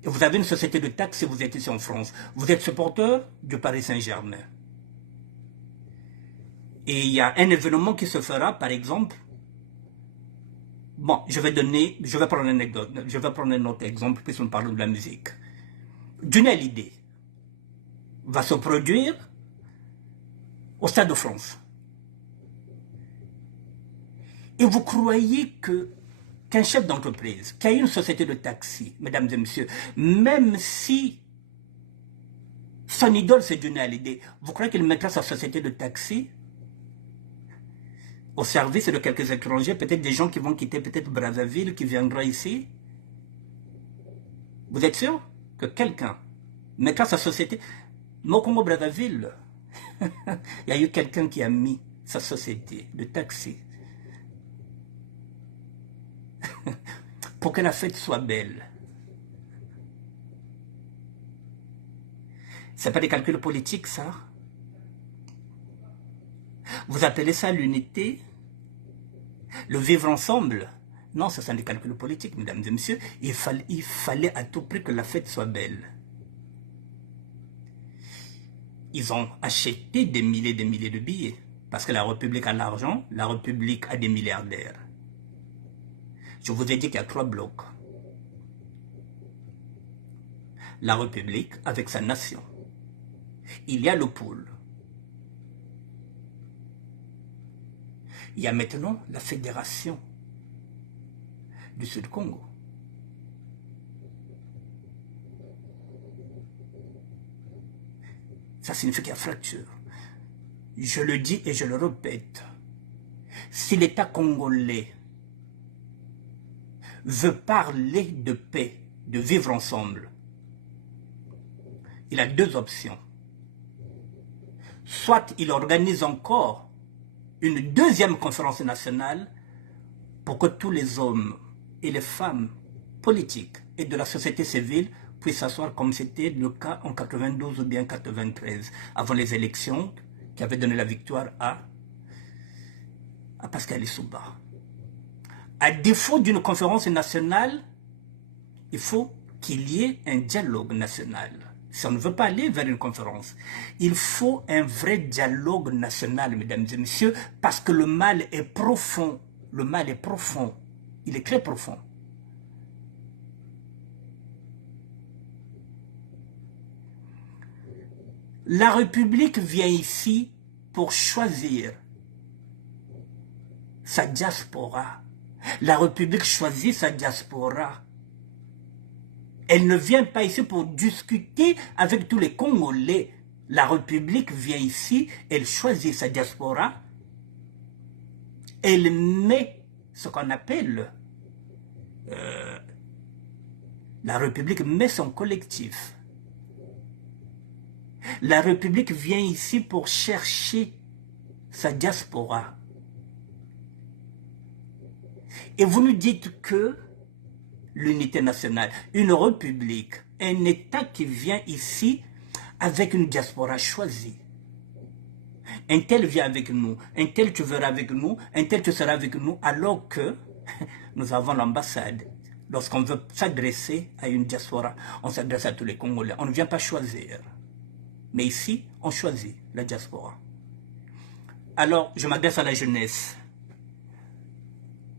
Et vous avez une société de taxi, vous êtes ici en France. Vous êtes supporter du Paris Saint-Germain. Et il y a un événement qui se fera, par exemple. Bon, je vais prendre une anecdote. Je vais prendre un autre exemple, puisque nous parlons de la musique. Johnny Hallyday va se produire au Stade de France. Et vous croyez qu'un chef d'entreprise, qui a une société de taxi, mesdames et messieurs, même si son idole c'est Johnny Hallyday, vous croyez qu'il mettra sa société de taxi au service de quelques étrangers, peut-être des gens qui vont quitter peut-être Brazzaville, qui viendront ici? Vous êtes sûr que quelqu'un mettra sa société? Au Congo Brazzaville, il y a eu quelqu'un qui a mis sa société de taxi pour que la fête soit belle. C'est pas des calculs politiques, ça? Vous appelez ça l'unité? Le vivre ensemble? Non, ce sont des calculs politiques, mesdames et messieurs. Il fallait à tout prix que la fête soit belle. Ils ont acheté des milliers de billets. Parce que la République a l'argent, la République a des milliardaires. Je vous ai dit qu'il y a 3 blocs. La République avec sa nation. Il y a le pôle. Il y a maintenant la Fédération du Sud-Congo. Ça signifie qu'il y a fracture. Je le dis et je le répète. Si l'État congolais veut parler de paix, de vivre ensemble, il a 2 options. Soit il organise encore une 2e conférence nationale pour que tous les hommes et les femmes politiques et de la société civile puissent s'asseoir comme c'était le cas en 92 ou bien 93, avant les élections qui avaient donné la victoire à Pascal Lissouba. À défaut d'une conférence nationale, il faut qu'il y ait un dialogue national. Si on ne veut pas aller vers une conférence, il faut un vrai dialogue national, mesdames et messieurs, parce que le mal est profond. Le mal est profond. Il est très profond. La République vient ici pour choisir sa diaspora. La République choisit sa diaspora. Elle ne vient pas ici pour discuter avec tous les Congolais. La République vient ici, elle choisit sa diaspora. Elle met ce qu'on appelle... la République met son collectif. La République vient ici pour chercher sa diaspora. Et vous nous dites que l'unité nationale, une république, un État qui vient ici avec une diaspora choisie. Un tel vient avec nous, un tel tu verras avec nous, un tel tu seras avec nous, alors que nous avons l'ambassade. Lorsqu'on veut s'adresser à une diaspora, on s'adresse à tous les Congolais. On ne vient pas choisir. Mais ici, on choisit la diaspora. Alors, je m'adresse à la jeunesse.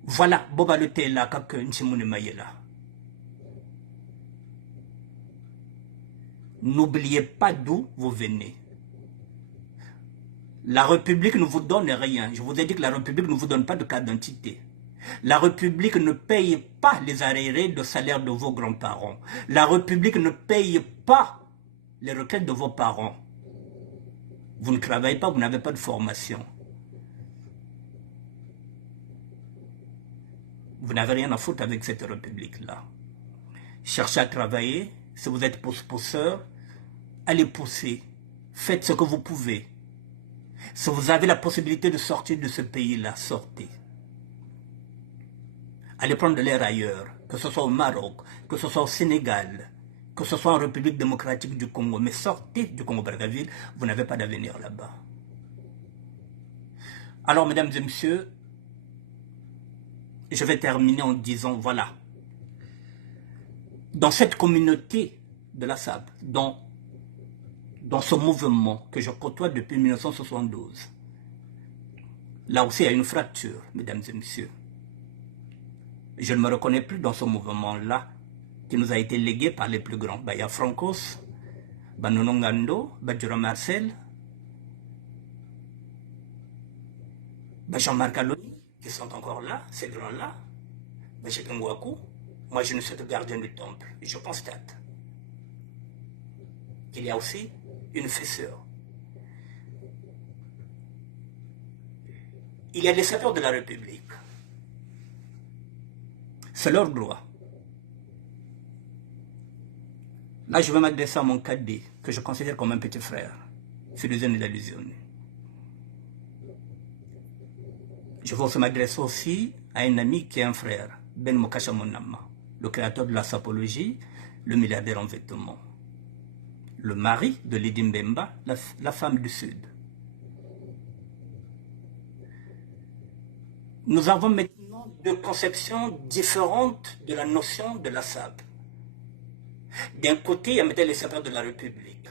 Voilà, Boba le Tela, Kaka Nchimune Mayela. N'oubliez pas d'où vous venez. La République ne vous donne rien. Je vous ai dit que la République ne vous donne pas de carte d'identité. La République ne paye pas les arriérés de salaire de vos grands-parents. La République ne paye pas les retraites de vos parents. Vous ne travaillez pas, vous n'avez pas de formation. Vous n'avez rien à foutre avec cette République-là. Cherchez à travailler. Si vous êtes pousseur, allez pousser. Faites ce que vous pouvez. Si vous avez la possibilité de sortir de ce pays-là, sortez. Allez prendre de l'air ailleurs, que ce soit au Maroc, que ce soit au Sénégal, que ce soit en République démocratique du Congo. Mais sortez du Congo-Brazzaville, vous n'avez pas d'avenir là-bas. Alors, mesdames et messieurs, je vais terminer en disant, voilà, dans cette communauté de la SAP, dans ce mouvement que je côtoie depuis 1972, là aussi il y a une fracture, mesdames et messieurs. Je ne me reconnais plus dans ce mouvement-là qui nous a été légué par les plus grands. Il y a Francos, Nonongando, Badjura Marcel, Jean-Marc Aloni, qui sont encore là, ces grands-là, Ngwaku. Moi, je ne suis que gardien du temple. Et je constate qu'il y a aussi une fissure. Il y a les sapeurs de la République. C'est leur droit. Là, je vais m'adresser à mon cadet, que je considère comme un petit frère, Philosène d'Allusion. Je vais aussi m'adresser aussi à un ami qui est un frère, Ben Mokasha Monama, le créateur de la sapologie, le milliardaire en vêtements, le mari de Lydie Mbemba, la femme du Sud. Nous avons maintenant deux conceptions différentes de la notion de la SAP. D'un côté, il y a maintenant les sapeurs de la République,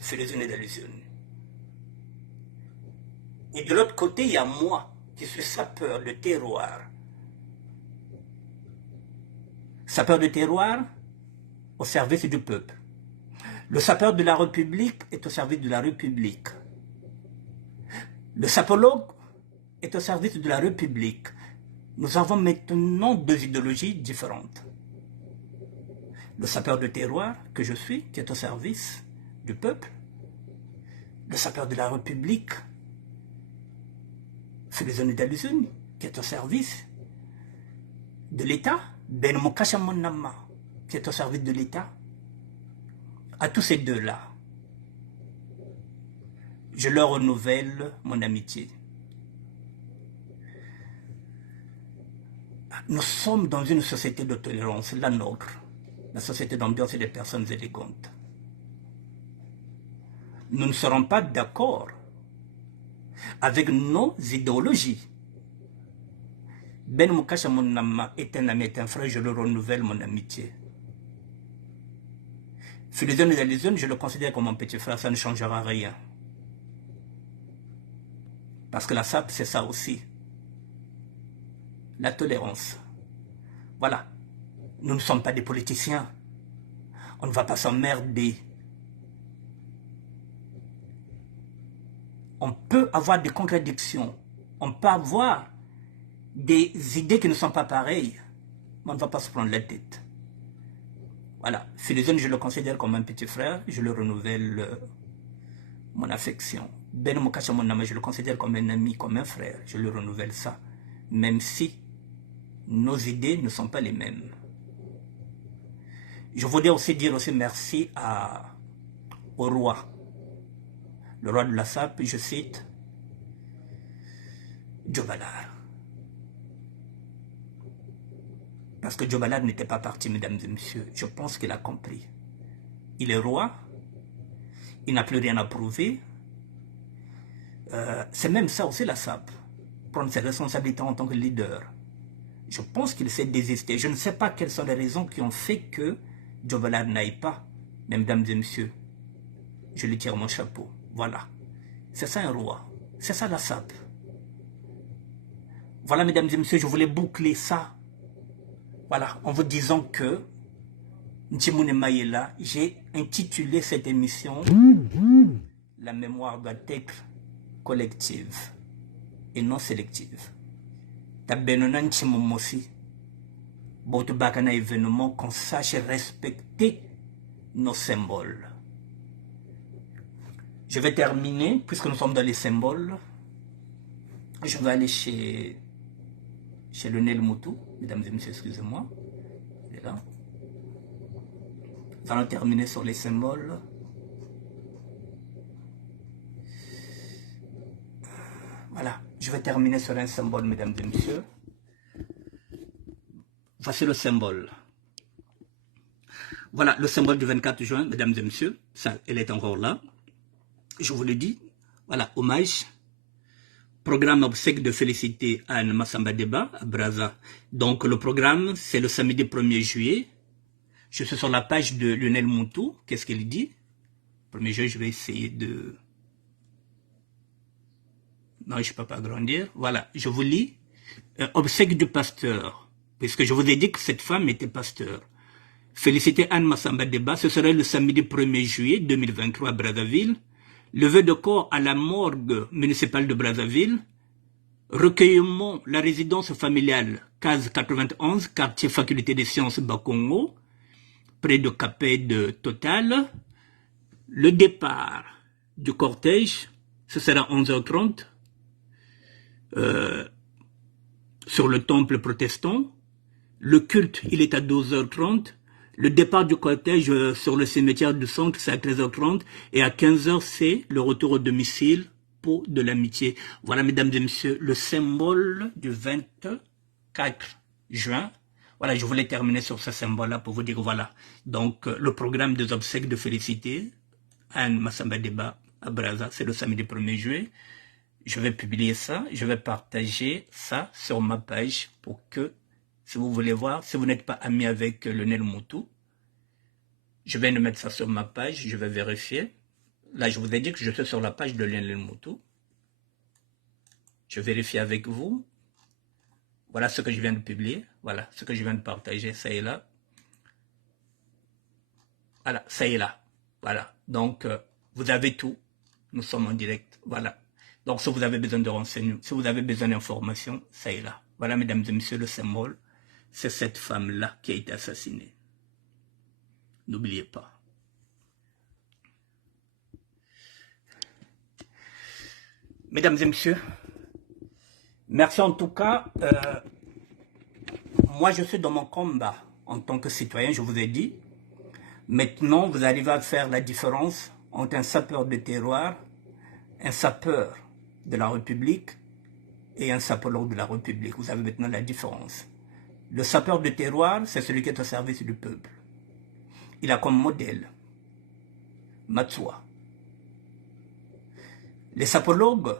Philosène d'Allusion. Et de l'autre côté, il y a moi, qui suis sapeur de terroir. Sapeur de terroir au service du peuple. Le sapeur de la République est au service de la République. Le sapologue est au service de la République. Nous avons maintenant deux idéologies différentes. Le sapeur de terroir que je suis, qui est au service du peuple. Le sapeur de la République, Philosène d'Allusion, qui est au service de l'État. Ben Mokasha Monama, qui est au service de l'État. À tous ces deux-là, je leur renouvelle mon amitié. Nous sommes dans une société de tolérance, la nôtre, la société d'ambiance et des personnes élégantes. Nous ne serons pas d'accord avec nos idéologies. Ben Mokasha Monama est un ami, est un frère, je le renouvelle mon amitié. Philosène d'Allusion, je le considère comme mon petit frère, ça ne changera rien. Parce que la SAP, c'est ça aussi. La tolérance. Voilà. Nous ne sommes pas des politiciens. On ne va pas s'emmerder. On peut avoir des contradictions. On peut avoir des idées qui ne sont pas pareilles. Mais on ne va pas se prendre la tête. Voilà, Philosène, je le considère comme un petit frère, je le renouvelle mon affection. Ben Mokasha Monama, je le considère comme un ami, comme un frère, je le renouvelle ça. Même si nos idées ne sont pas les mêmes. Je voudrais aussi dire merci au roi. Le roi de la SAP, je cite, Djobalar. Parce que Djobalar n'était pas parti, mesdames et messieurs. Je pense qu'il a compris. Il est roi. Il n'a plus rien à prouver. C'est même ça aussi la SAP. Prendre ses responsabilités en tant que leader. Je pense qu'il s'est désisté. Je ne sais pas quelles sont les raisons qui ont fait que Djobalar n'aille pas. Mais mesdames et messieurs, je lui tire mon chapeau. Voilà. C'est ça un roi. C'est ça la SAP. Voilà, mesdames et messieurs, je voulais boucler ça. Voilà, en vous disant que Ntimoune Mayela, j'ai intitulé cette émission La mémoire doit être collective et non sélective. Tabenona Ntimomosi, Botubakana événement, qu'on sache respecter nos symboles. Je vais terminer, puisque nous sommes dans les symboles. Je vais aller chez le Nel Moutou, mesdames et messieurs, excusez-moi. Il est là. Nous allons terminer sur les symboles. Je vais terminer sur un symbole, mesdames et messieurs. Voici le symbole. Voilà le symbole du 24 juin, mesdames et messieurs. Ça, elle est encore là. Je vous le dis. Voilà, hommage. Programme obsèque de félicité à Anne Massamba Deba à Brazza. Donc le programme, c'est le samedi 1er juillet. Je suis sur la page de Lionel Moutou. Qu'est-ce qu'il dit? 1er juillet, je vais essayer de... Non, je ne peux pas agrandir. Voilà, je vous lis. Obsèque du pasteur. Puisque je vous ai dit que cette femme était pasteur. Féliciter Anne Massamba Deba, ce serait le samedi 1er juillet 2023 à Brazzaville. Levée de corps à la morgue municipale de Brazzaville. Recueillement, la résidence familiale, case 91, quartier faculté des sciences Bakongo, près de Capet de Total. Le départ du cortège, ce sera 11h30, sur le temple protestant. Le culte, il est à 12h30. Le départ du cortège sur le cimetière du centre, c'est à 13h30. Et à 15h, c'est le retour au domicile pour de l'amitié. Voilà, mesdames et messieurs, le symbole du 24 juin. Voilà, je voulais terminer sur ce symbole-là pour vous dire, voilà. Donc, le programme des obsèques de félicité, Anne Massamba Deba à Brazza, c'est le samedi 1er juillet. Je vais publier ça, je vais partager ça sur ma page pour que, si vous voulez voir, si vous n'êtes pas ami avec Lionel Moutou, je vais nous mettre ça sur ma page, je vais vérifier. Là, je vous ai dit que je suis sur la page de Lionel Moutou. Je vérifie avec vous. Voilà ce que je viens de publier. Voilà ce que je viens de partager. Ça est là. Voilà, ça est là. Voilà. Donc, vous avez tout. Nous sommes en direct. Voilà. Donc, si vous avez besoin de renseignements, si vous avez besoin d'informations, ça est là. Voilà, mesdames et messieurs, le symbole. C'est cette femme-là qui a été assassinée. N'oubliez pas. Mesdames et messieurs, merci en tout cas. Moi, je suis dans mon combat en tant que citoyen, je vous ai dit. Maintenant, vous arrivez à faire la différence entre un sapeur de terroir, un sapeur de la République et un sapologue de la République. Vous avez maintenant la différence. Le sapeur de terroir, c'est celui qui est au service du peuple. Il a comme modèle Matsua. Les sapologues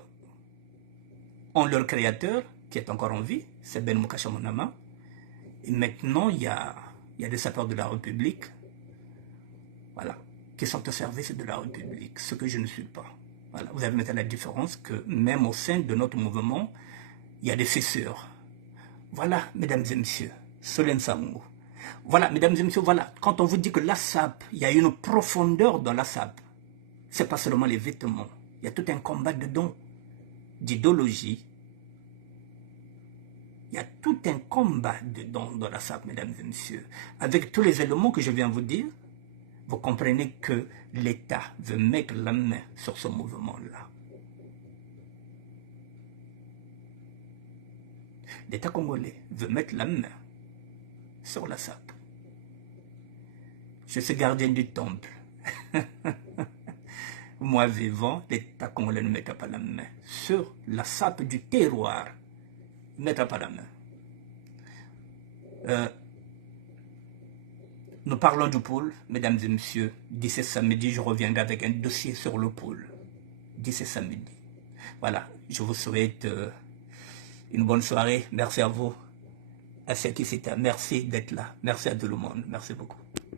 ont leur créateur, qui est encore en vie, c'est Ben Mukasha Monama. Et maintenant, il y a des sapeurs de la République, voilà, qui sont au service de la République, ce que je ne suis pas. Voilà, vous avez maintenant la différence que même au sein de notre mouvement, il y a des fissures. Voilà, mesdames et messieurs, Solen Samou. Voilà, mesdames et messieurs, voilà, quand on vous dit que la SAP, il y a une profondeur dans la SAP, c'est pas seulement les vêtements, il y a tout un combat dedans, d'idéologie. Il y a tout un combat dedans dans la SAP, mesdames et messieurs. Avec tous les éléments que je viens vous dire, vous comprenez que l'État veut mettre la main sur ce mouvement-là. L'État congolais veut mettre la main sur la SAP. Je suis gardien du temple. Moi vivant, l'État congolais ne mettra pas la main sur la SAP du terroir. Il ne mettra pas la main. Nous parlons du pôle, mesdames et messieurs. D'ici samedi, je reviendrai avec un dossier sur le pôle. D'ici samedi. Voilà, je vous souhaite une bonne soirée. Merci à vous. À ceux qui s'étaient. Merci d'être là. Merci à tout le monde. Merci beaucoup.